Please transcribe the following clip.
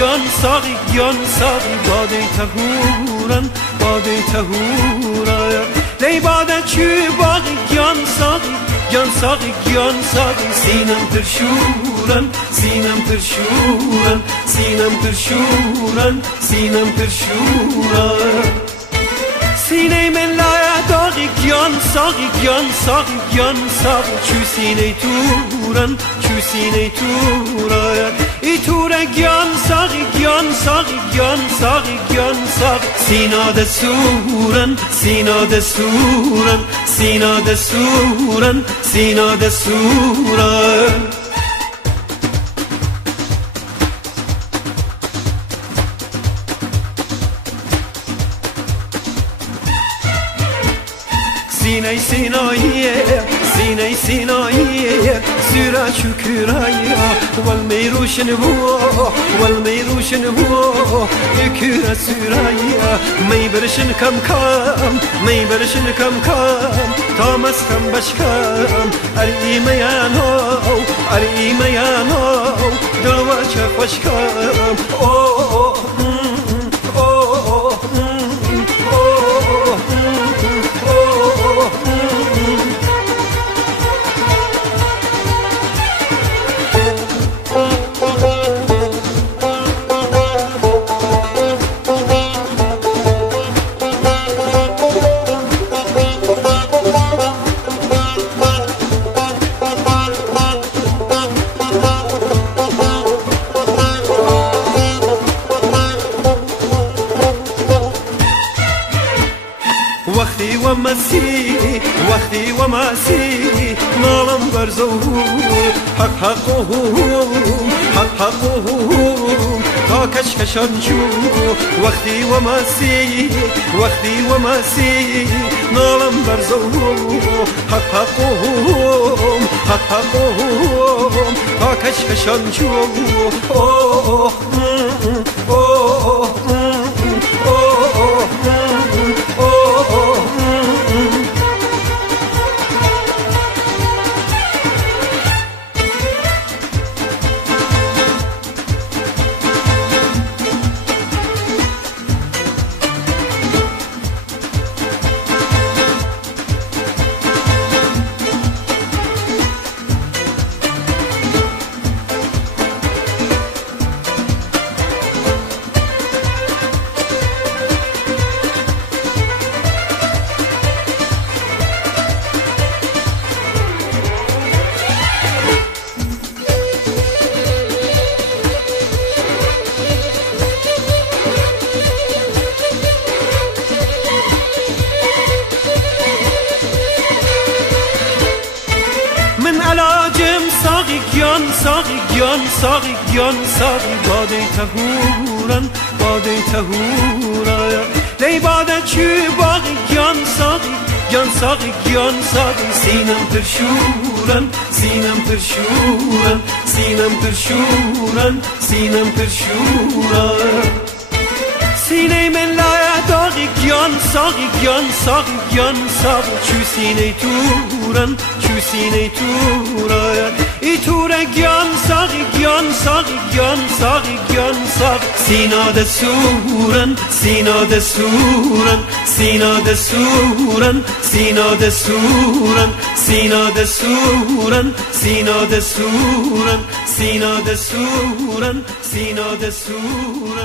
گیان ساقی باده تهورن باده تهورن لی باده چی باقی گیان ساقی گیان ساقی سینم پرشورن سینم پرشورن سینم پرشورن سینم پرشورن سینه من لایه داغی گیان ساقی چو سینه تورن چو سینه تورن ای توره گیان ساقی سینا دستورن سینا دستورن سینا دستورن سینا دستورن سینه سیناییه سیرا شکرایه والمیروشن بو اکرا سیرایه می برشن کم تامس کم بشکم اری میانو دلوا چه خوشکم وقتی و مسیح نالم برزوهم حقهم تا کشکشان جو وقتی و مسیح نالم برزوهم حقهم تا کشکشان جو گیان ساقی باده تهورن لی باده چی باقی گیان ساقی سینم پرشورن سینه من لایه داغی گیان ساقی چو سینه تورن ای توره گیان ساقی سینا دستورن سینا دستورن سینا دستورن